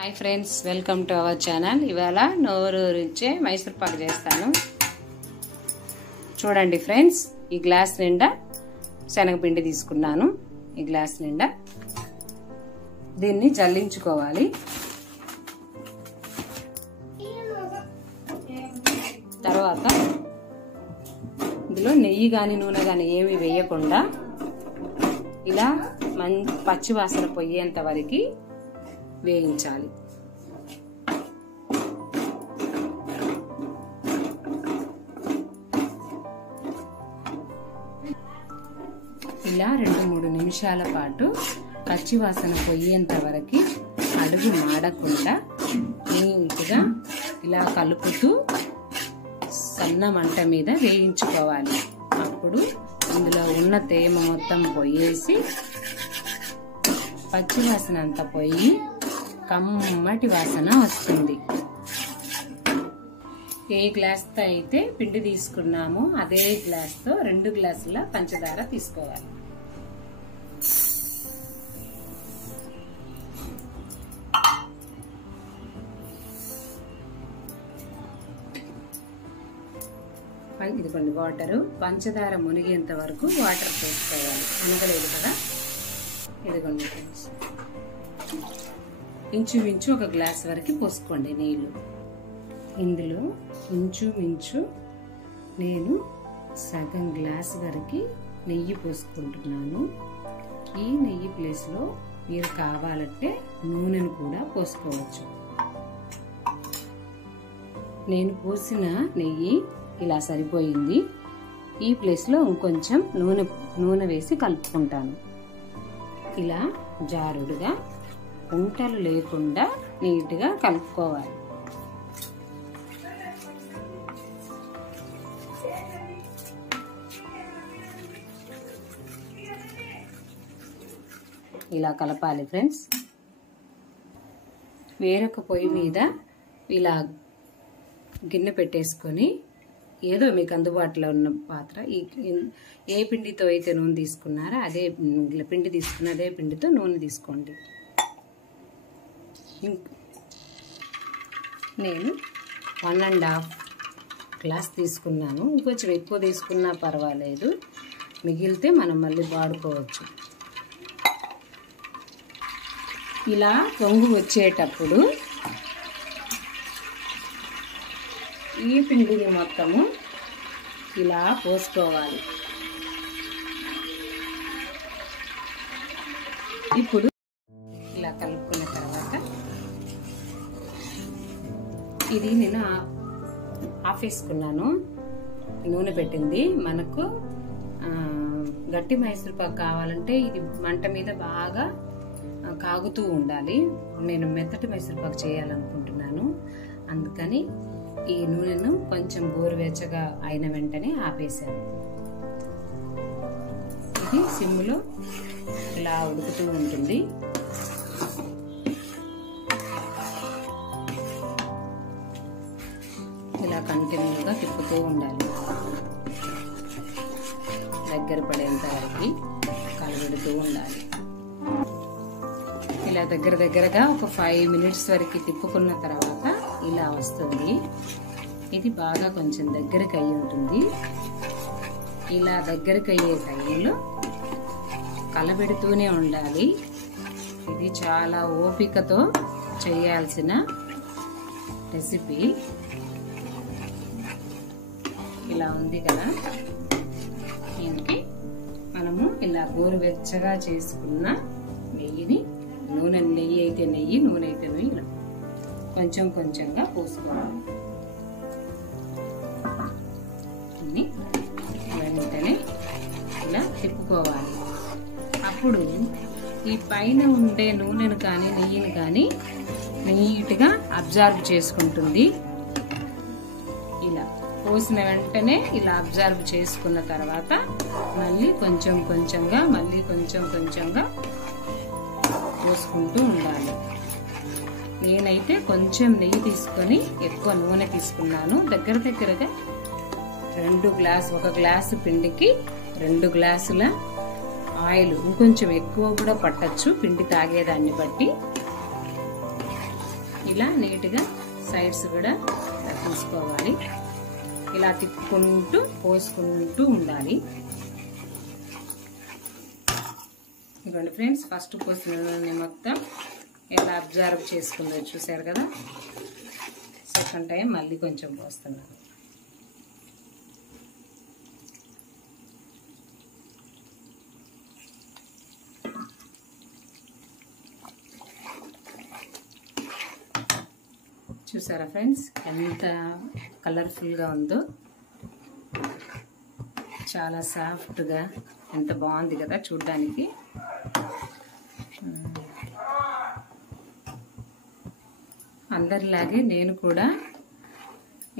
Hi friends, welcome to our channel. ఇవాళ నోరూరించే మైసూర్ పాక్ చేస్తాను. చూడండి ఫ్రెండ్స్, ఈ గ్లాస్ నిండా శనగపిండి తీసుకున్నాను. ఈ గ్లాస్ నిండా దీన్ని జల్లించుకోవాలి. తర్వాత ఇందులో నెయ్యి కానీ నూనె కానీ ఏమి వేయకుండా ఇలా పచ్చి వాసన పోయేంత వరకు వేయించాలి. ఇలా 2-3 నిమిషాల పాటు పచ్చి వాసన పోయేంత వరకు అడుగు మాడకుండా నీట్గా ఇలా కలుపుతూ సన్న మంట మీద వేయించుకోవాలి. అప్పుడు ఇందులో ఉన్న తేమ మొత్తం పోయేసి పచ్చి వాసన అంతా పోయి కమ్మటి వాసన వస్తుంది. ఏ గ్లాస్తో అయితే పిండి తీసుకున్నామో అదే గ్లాస్తో 2 గ్లాసుల పంచదార తీసుకోవాలి. ఇదిగోండి వాటరు. పంచదార మునిగేంత వరకు వాటర్ పోసుకోవాలి. మునగలేదు కదా, ఇదిగోండి ఫ్రెండ్స్. ఇంచుమించు 1 గ్లాస్ వరకు పోసుకోండి నీళ్లు. ఇందులో ఇంచుమించు నేను సగం గ్లాస్ వరకు నెయ్యి పోసుకుంటున్నాను. ఈ నెయ్యి ప్లేస్లో మీరు కావాలంటే నూనెను కూడా పోసుకోవచ్చు. నేను పోసిన నెయ్యి ఇలా సరిపోయింది. ఈ ప్లేస్లో ఇంకొంచెం నూనె వేసి కలుపుకుంటాను. ఇలా జారుడుగా ఉంటలు లేకుండా నీట్గా కలుపుకోవాలి. ఇలా కలపాలి ఫ్రెండ్స్. వేరొక పొయ్యి మీద ఇలా గిన్నె పెట్టేసుకొని ఏదో మీకు అందుబాటులో ఉన్న పాత్ర, ఏ పిండితో అయితే నూనె తీసుకున్నారో అదే పిండి తీసుకున్న అదే పిండితో నూనె తీసుకోండి. నేను 1.5 గ్లాస్ తీసుకున్నాను. ఇంకొంచెం ఎక్కువ తీసుకున్నా పర్వాలేదు, మిగిలితే మనం మళ్ళీ వాడుకోవచ్చు. ఇలా పొంగు వచ్చేటప్పుడు ఈ పిండిని మొత్తము ఇలా పోసుకోవాలి. ఇప్పుడు ఇలా కలుపుకున్న తర్వాత ఇది నేను ఆఫ్ వేసుకున్నాను. నూనె పెట్టింది. మనకు గట్టి మైసూర్ పాక్ కావాలంటే ఇది మంట మీద బాగా కాగుతూ ఉండాలి. నేను మెత్తటి మైసూర్ పాక్ చేయాలనుకుంటున్నాను. అందుకని ఈ నూనెను కొంచెం గోరువెచ్చగా అయిన వెంటనే ఆపేసాను. ఇది సిమ్లో ఇలా ఉడుకుతూ ఉంటుంది. ఇలా కంటిన్యూగా తిప్పుతూ ఉండాలి. దగ్గర పడేంత వరకు కలబెడుతూ ఉండాలి. ఇలా దగ్గరగా ఒక 5 మినిట్స్ వరకు తిప్పుకున్న తర్వాత ఇలా వస్తుంది. ఇది బాగా కొంచెం దగ్గరకు అయ్యి ఉంటుంది. ఇలా దగ్గరకు అయ్యే టైంలో కలబెడుతూనే ఉండాలి. ఇది చాలా ఓపికతో చేయాల్సిన రెసిపీ. ఇలా ఉంది కదా, దీనికి మనము ఇలా గోరువెచ్చగా చేసుకున్న నెయ్యిని, నెయ్యి అయితే నెయ్యి, నూనె అయితే నూనె కొంచెం కొంచెంగా పోసుకోవాలి. వెంటనే ఇలా తిప్పుకోవాలి. అప్పుడు ఈ పైన ఉండే నూనెను కానీ నెయ్యిని కానీ నీట్గా అబ్జర్వ్ చేసుకుంటుంది. ఇలా పోసిన వెంటనే ఇలా అబ్జర్వ్ చేసుకున్న తర్వాత మళ్ళీ కొంచెం కొంచెంగా పోసుకుంటూ ఉండాలి. నేనైతే కొంచెం నెయ్యి తీసుకొని ఎక్కువ నూనె తీసుకున్నాను. దగ్గరగా 1 గ్లాసు పిండికి 2 గ్లాసుల ఆయిల్. ఇంకొంచెం ఎక్కువ కూడా పట్టచ్చు పిండి తాగేదాన్ని బట్టి. ఇలా నీట్గా సైడ్స్ కూడా తీసుకోవాలి. ఇలా తిప్పుకుంటూ పోసుకుంటూ ఉండాలి. ఇదిగోండి ఫ్రెండ్స్, ఫస్ట్ పోసిన నూనె మొత్తం ఎలా అబ్జర్వ్ చేసుకుందో చూసారు కదా. సెకండ్ టైం మళ్ళీ కొంచెం పోస్తున్నాను. చూసారా ఫ్రెండ్స్ ఎంత కలర్ఫుల్గా ఉందో, చాలా సాఫ్ట్గా ఎంత బాగుంది కదా చూడ్డానికి. అందరిలాగే నేను కూడా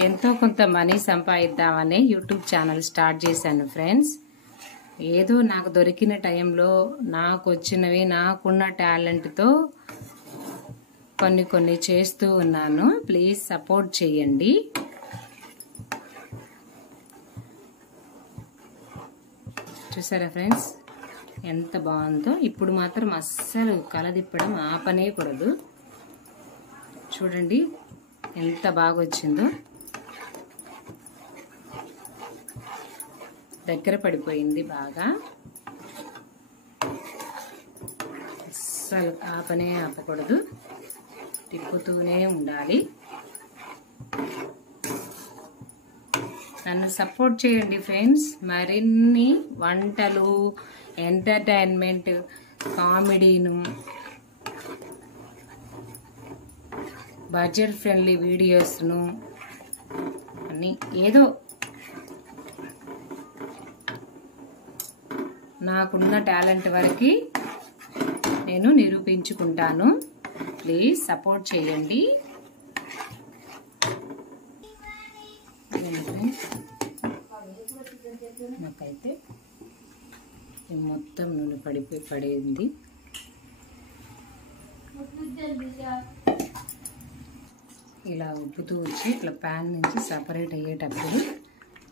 ఎంతో కొంత మనీ సంపాదిద్దామని యూట్యూబ్ ఛానల్ స్టార్ట్ చేశాను ఫ్రెండ్స్. ఏదో నాకు దొరికిన టైంలో నాకు వచ్చినవి నాకున్న టాలెంట్తో కొన్ని చేస్తూ ఉన్నాను. ప్లీజ్ సపోర్ట్ చేయండి. చూసారా ఫ్రెండ్స్ ఎంత బాగుందో. ఇప్పుడు మాత్రం అస్సలు కలదిప్పడం ఆపనేకూడదు. చూడండి ఎంత బాగా వచ్చిందో. దగ్గర పడిపోయింది బాగా. అస్సలు ఆపకూడదు, తిప్పుతూనే ఉండాలి. నన్ను సపోర్ట్ చేయండి ఫ్రెండ్స్. మరిన్ని వంటలు, ఎంటర్టైన్మెంట్, కామెడీను, బడ్జెట్ ఫ్రెండ్లీ వీడియోస్ను అన్నీ ఏదో నాకున్న టాలెంట్ వరకు నేను నిరూపించుకుంటాను. ప్లీజ్ సపోర్ట్ చేయండి. నాకైతే మొత్తం నూనె పడింది. ఇలా ఉప్పుతూ వచ్చి ఇట్లా ప్యాన్ నుంచి సపరేట్ అయ్యేటప్పుడు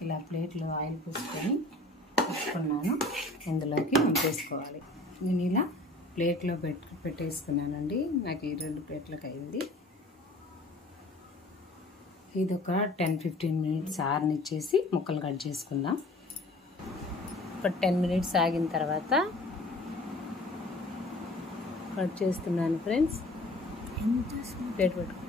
ఇలా ప్లేట్లో ఆయిల్ పూసుకొని పెట్టుకున్నాను. ఇందులోకి వంపేసుకోవాలి. నేను ఇలా ప్లేట్లో పెట్టేసుకున్నానండి. నాకు ఈ 2 ప్లేట్లకు అయింది. ఇది ఒక 10-15 మినిట్స్ ఆరనిచ్చేసి ముక్కలు కట్ చేసుకుందాం. ఒక 10 మినిట్స్ ఆగిన తర్వాత కట్ చేస్తున్నాను ఫ్రెండ్స్. ప్లేట్ పెట్టుకో.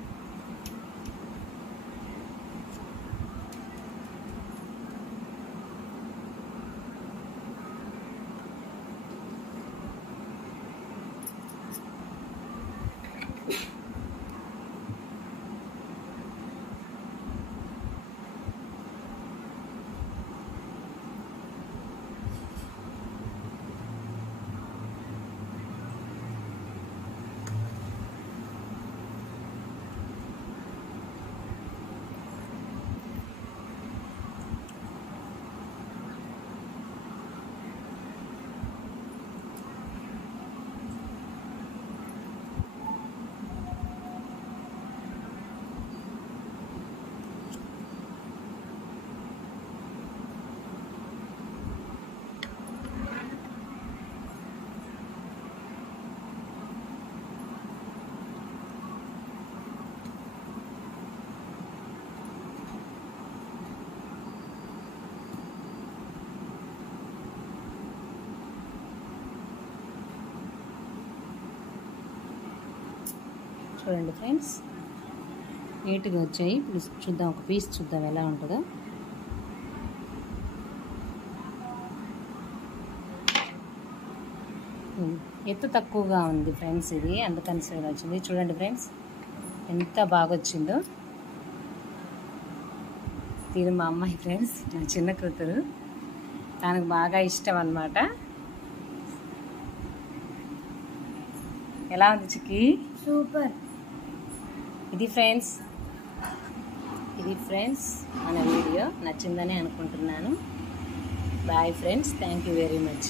చూడండి ఫ్రెండ్స్ నీట్గా వచ్చాయి. ఇప్పుడు చూద్దాం, ఒక పీస్ చూద్దాం ఎలా ఉంటుందో. ఎత్తు తక్కువగా ఉంది ఫ్రెండ్స్, ఇది అందుకని సైడ్ వచ్చింది. చూడండి ఫ్రెండ్స్ ఎంత బాగా వచ్చిందో. దీని మా అమ్మాయి ఫ్రెండ్స్, నా చిన్న కూతురు, తనకు బాగా ఇష్టం అన్నమాట. ఎలా ఉంది చిక్కి? సూపర్. ఇది ఫ్రెండ్స్ మన వీడియో నచ్చిందని అనుకుంటున్నాను. Bye friends, thank you very much.